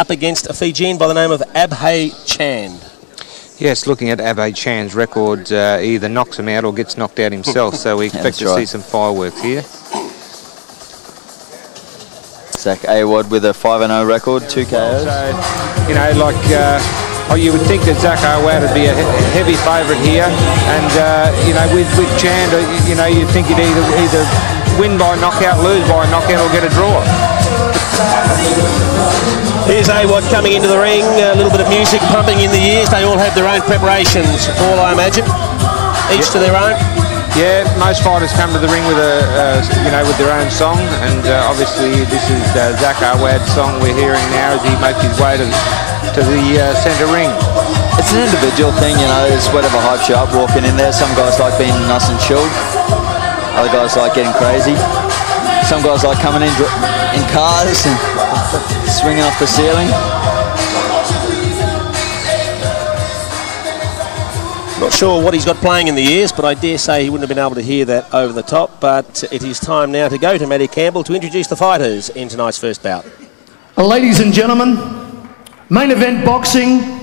up against a Fijian by the name of Abhay Chand. Yes, looking at Abhay Chand's record, either knocks him out or gets knocked out himself, so we expect to see some fireworks here. Zac Awad with a 5-0 record, 2 KOs. So, you know, like, you would think that Zac Awad would be a heavy favourite here, and, you know, with Chand, you know, you'd think he'd either win by knockout, lose by knockout, or get a draw. Here's Awad coming into the ring, a little bit of music pumping in the ears. They all have their own preparations, Paul, I imagine, each to their own. Yeah, most fighters come to the ring with you know, with their own song, and obviously this is Zac Awad's song we're hearing now as he makes his way to the centre ring. It's an individual thing, you know. It's whatever hypes you up walking in there. Some guys like being nice and chilled. Other guys like getting crazy. Some guys like coming in cars and swinging off the ceiling. Not sure what he's got playing in the ears, but I dare say he wouldn't have been able to hear that over the top. But it is time now to go to Matty Campbell to introduce the fighters in tonight's first bout. Ladies and gentlemen, main event boxing,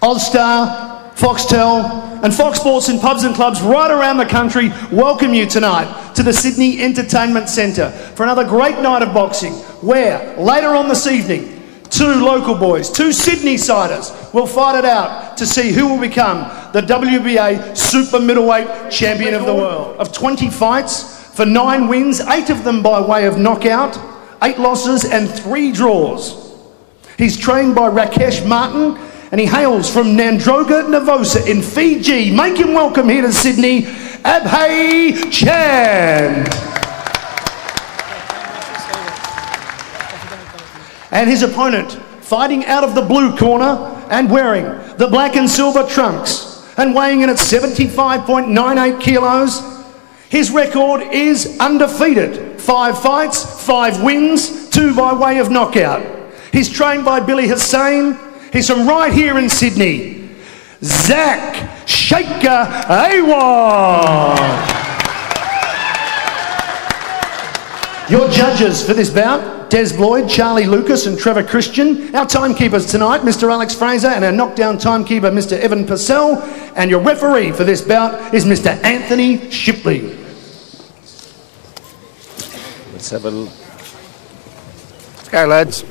Ozstar, Foxtel and Fox Sports and pubs and clubs right around the country welcome you tonight to the Sydney Entertainment Centre for another great night of boxing, where later on this evening 2 local boys, 2 Sydney-siders will fight it out to see who will become the WBA Super Middleweight Champion of the World. Of 20 fights for 9 wins, 8 of them by way of knockout, 8 losses and 3 draws. He's trained by Rakesh Martin and he hails from Nandroga Navosa in Fiji. Make him welcome here to Sydney, Abhay Chand. And his opponent, fighting out of the blue corner and wearing the black and silver trunks and weighing in at 75.98 kilos, his record is undefeated. 5 fights, 5 wins, 2 by way of knockout. He's trained by Billy Hussain. He's from right here in Sydney, Zac Shaker Awad. Your judges for this bout, Des Bloyd, Charlie Lucas and Trevor Christian. Our timekeepers tonight, Mr. Alex Fraser, and our knockdown timekeeper, Mr. Evan Purcell. And your referee for this bout is Mr. Anthony Shipley. Let's have a look. Let's go, lads.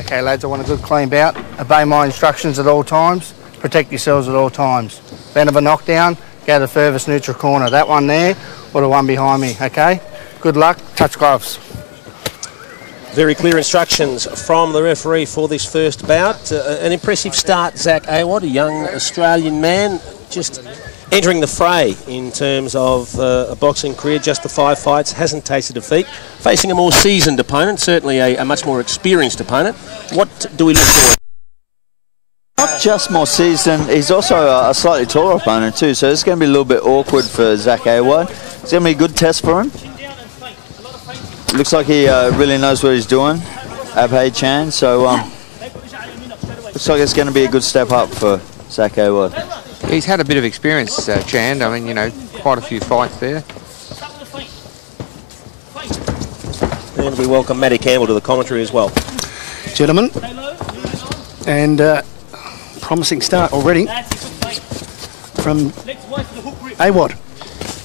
Okay, lads, I want a good clean bout. Obey my instructions at all times. Protect yourselves at all times. Then of a knockdown, go to the furthest neutral corner. That one there or the one behind me, okay? Good luck. Touch gloves. Very clear instructions from the referee for this first bout. An impressive start, Zac Awad, a young Australian man, just entering the fray in terms of a boxing career, just the 5 fights, hasn't tasted defeat. Facing a more seasoned opponent, certainly a much more experienced opponent. What do we look for? Not just more seasoned, he's also a slightly taller opponent too, so it's going to be a little bit awkward for Zac Awad. It's going to be a good test for him. Looks like he really knows what he's doing, Abhay Chand, so looks like it's going to be a good step up for Zac Awad. He's had a bit of experience, Chand. I mean, you know, quite a few fights there. And we welcome Matty Campbell to the commentary as well. Gentlemen, and promising start already from Awad.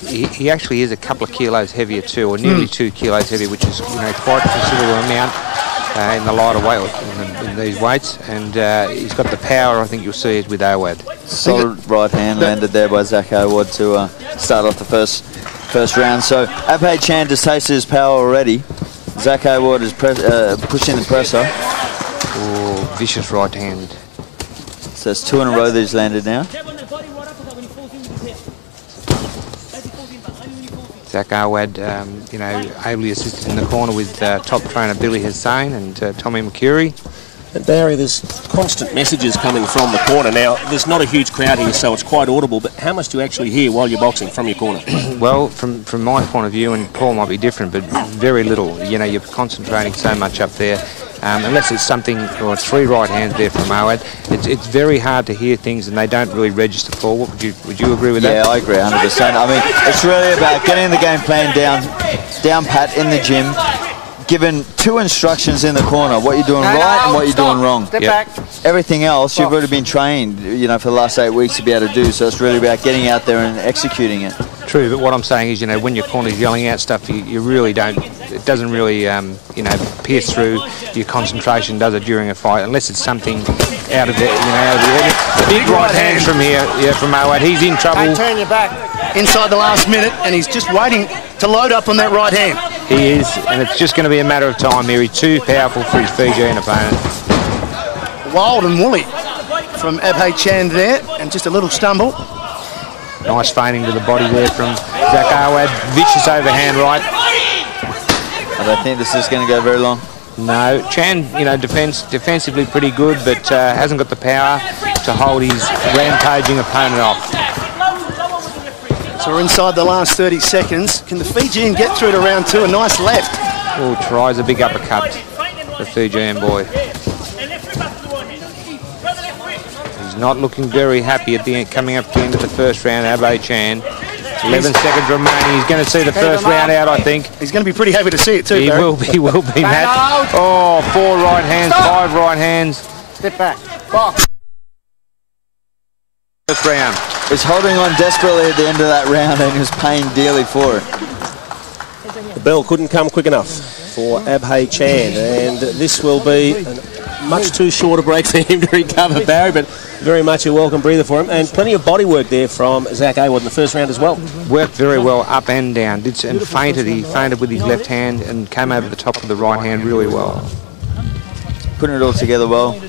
He actually is a couple of kilos heavier too, or nearly 2 kilos heavier, which is, you know, quite a considerable amount in the lighter weight in these weights. And he's got the power, I think you'll see, is with Awad. Solid right hand landed there by Zac Awad to start off the first round. So Abhay Chand has tasted his power already. Zac Awad is pushing the presser. Oh, vicious right hand. So it's 2 in a row that he's landed now. Zac Awad, you know, ably assisted in the corner with top trainer Billy Hussain and Tommy McCurry. And Barry, there's constant messages coming from the corner. Now, there's not a huge crowd here, so it's quite audible, but how much do you actually hear while you're boxing from your corner? Well, from my point of view, and Paul might be different, but very little. You know, you're concentrating so much up there. unless it's something, or it's 3 right hands there from Awad, it's very hard to hear things and they don't really register, Paul. Would you agree with that? Yeah, I agree 100%. I mean, it's really about getting the game plan down pat in the gym, given 2 instructions in the corner, what you're doing right and what you're doing wrong. Step back. Everything else you've already been trained, you know, for the last 8 weeks to be able to do, so it's really about getting out there and executing it. True, but what I'm saying is, you know, when your corner's yelling out stuff, you really don't, it doesn't really, you know, pierce through your concentration, does it, during a fight, unless it's something out of the, you know, out of the big right hands from here, yeah, from Awad. He's in trouble. Don't turn your back. Inside the last minute, and he's just waiting to load up on that right hand. He is, and it's just going to be a matter of time here. He's too powerful for his Fijian opponent. Wild and woolly from Abhay Chand there, and just a little stumble. Nice feigning to the body there from Zac Awad. Vicious overhand right. I don't think this is going to go very long. No, Chand, you know, defensively pretty good, but hasn't got the power to hold his rampaging opponent off. So we're inside the last 30 seconds. Can the Fijian get through to round 2? A nice left. Oh, tries a big uppercut, the Fijian boy. He's not looking very happy at the end, coming up to the end of the first round, Abhay Chand. 11 seconds remaining. He's going to see the first round out, I think. He's going to be pretty happy to see it too, He will be, Matt. Oh, 4 right hands, 5 right hands. Step back. Box. First round. He's holding on desperately at the end of that round and he was paying dearly for it. The bell couldn't come quick enough for Abhay Chand, and this will be much too short a break for him to recover, Barry, but very much a welcome breather for him, and plenty of body work there from Zac Awad in the first round as well. Worked very well up and down, and feinted. He feinted with his left hand and came over the top of the right hand really well. Putting it all together well.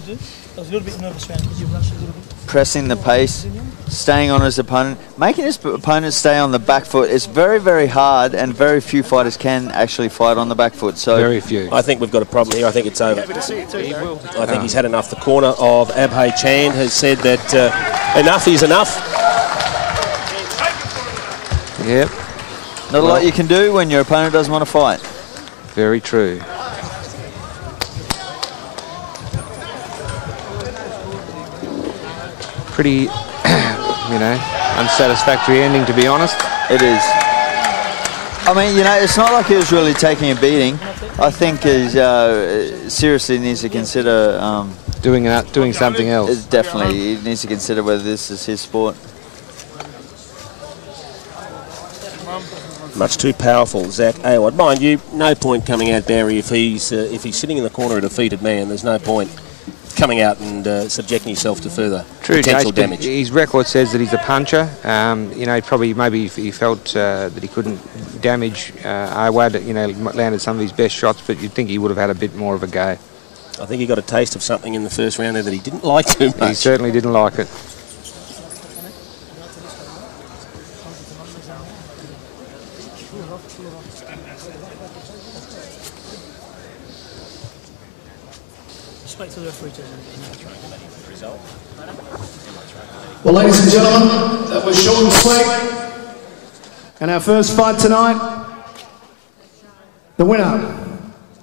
Pressing the pace, staying on his opponent, making his opponent stay on the back foot. It's very, very hard, and very few fighters can actually fight on the back foot. So very few. I think we've got a problem here. I think it's over. I think he's had enough. The corner of Abhay Chand has said that enough is enough. Yep. Not a lot you can do when your opponent doesn't want to fight. Very true. Pretty, you know, unsatisfactory ending, to be honest. It is. I mean, you know, it's not like he was really taking a beating. I think he seriously needs to consider doing something else. Definitely, he needs to consider whether this is his sport. Much too powerful, Zac Awad. Mind you, no point coming out, Barry, if he's sitting in the corner a defeated man. There's no point coming out and subjecting yourself to further potential damage. His record says that he's a puncher. You know, maybe he felt that he couldn't damage Awad, you know, landed some of his best shots, but you'd think he would have had a bit more of a go. I think he got a taste of something in the first round that he didn't like too much. He certainly didn't like it. Well, ladies and gentlemen, that was short and sweet. And our first fight tonight, the winner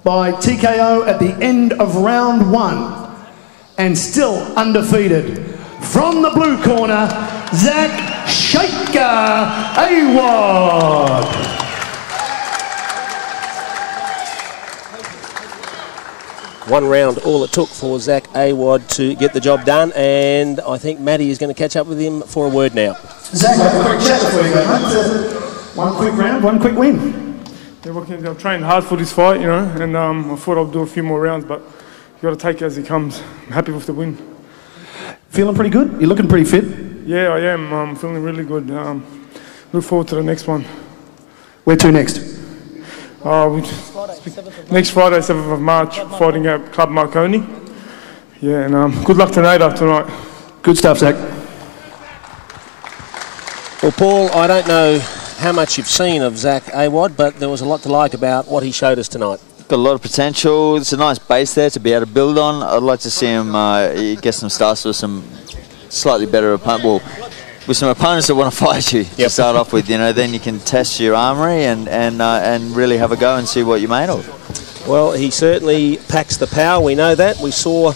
by TKO at the end of round 1, and still undefeated, from the blue corner, Zac Awad. One round, all it took for Zac Awad to get the job done, and I think Matty is going to catch up with him for a word now. Zac, I have a quick chat before you go, mate. One quick round, one quick win. Yeah, I've trained hard for this fight, you know, and I thought I'd do a few more rounds, but you got to take it as it comes. I'm happy with the win. Feeling pretty good? You're looking pretty fit? Yeah, I am. I'm feeling really good. Look forward to the next one. Where to next? Next Friday, 7th of March, fighting at Club Marconi. Yeah, and good luck to Nader tonight. Good stuff, Zac. Well, Paul, I don't know how much you've seen of Zac Awad, but there was a lot to like about what he showed us tonight. Got a lot of potential. It's a nice base there to be able to build on. I'd like to see him get some starts with some slightly better opponents. Well, with some opponents that want to fight you to start off with, you know, then you can test your armory and really have a go and see what you're made of. Well, he certainly packs the power. We know that. We saw